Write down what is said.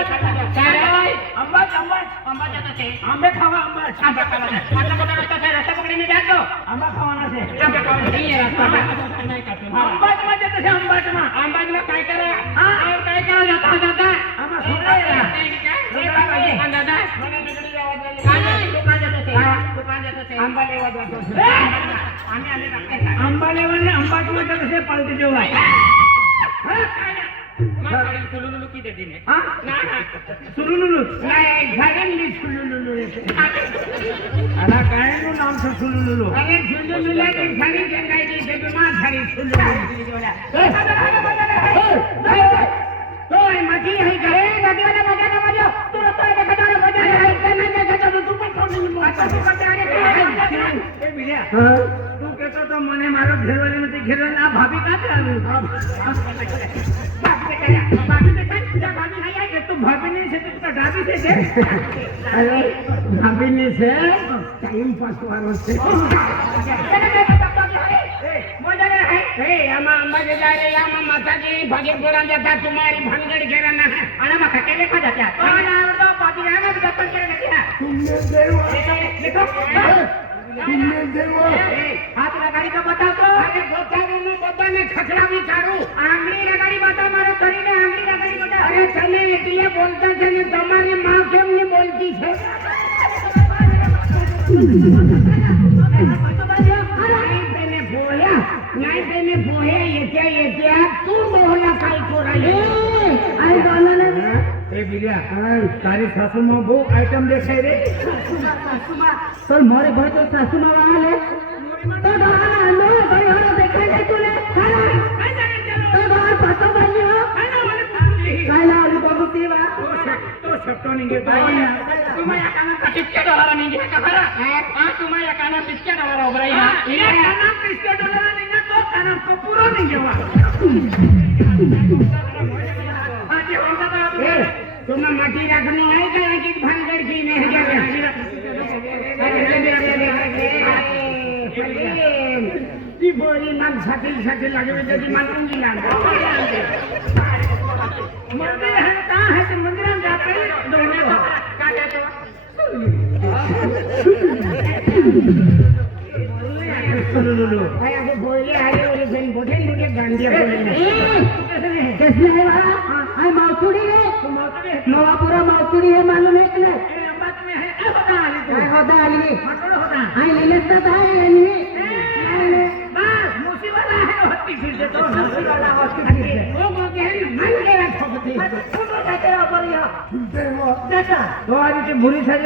आंबाच आंबे खावा आंबाच आंबा खावाना से आंबाच मध्ये तसे आंबाच काय करा काय करा जाता आम्हा सोडायला आंबालेवाले आंबाच मध्ये तसे पालते जेव्हा सुलुलु की देते ने सुलुलुलु नाही झाडे सुलुलुलु अला काय नु नाम से सुलुलुलु अरे सुलुलुला की झाडी जंगाई की बेमा झाडी सुलुलुलु तो मजी है करे नदी वाला मजा ना मजा तू तो के खटारे मजा है इतना नहीं खटा तू पण छोड़ नहीं आता तू खटारे ए बिलिया तू कहतो तो मने मारो घेरवाले में घेरवाले आ भाभी का आवे भाभी नहीं आई तो भाभी नहीं से तो डाबी से दे अरे भाभी नहीं से टाइम पास वाला से माता जी भागे बोला जाता तुम्हारी भनगड़ घेरना है अरे मैं अकेले खा जाता हाथ लगाड़ी का बता तो मैं खचड़ा भी काढू आंगली लगाड़ी बता मारो शरीर में आंगली लगाड़ी बता अरे चले એટલે બોલતા છે ને તમારી માં કેમ ની બોલતી છે नाही पेने पोहे येत्या तू मोहला काय कोराले अरे दोनों ए बिलिया तारी सासू मां वो आइटम देखे रे तो मोरे भाई तो सासू मां वाले तो दोनों नो भाई और देखा नहीं तूने तो दोनों पता बनी हो काला वाली बबूती वा तो शक्तो नहीं गे भाई तुम्हारा काना $50 नहीं गे का खरा हां तुम्हारा काना $50 उभरा है ये काना $50 नहीं ना तो काना पूरा नहीं गेवा आज होता था तुम्हें माटी रखनी है क्या कि भानगड़ की नहीं है ती बोरी मन छाती लगे जदी मन उंगी लागा मंदिर है कहां है तो मंदिर में जाते दोनों का कहते हो भाई अब बोले आए और जन बोठे गांडिया बोले कैसे है वाला हाय माउचुड़ी है नवापुरा माउचुड़ी है मालूम है कि नहीं बात में है होता आली हाय लेलेस्ता है यानी बस मुसीबत है हत्ती फिर से तो मुसीबत हत्ती फिर से वो के है मन के ठोकती तो जाते ऊपर या देखा तो आज की बुरी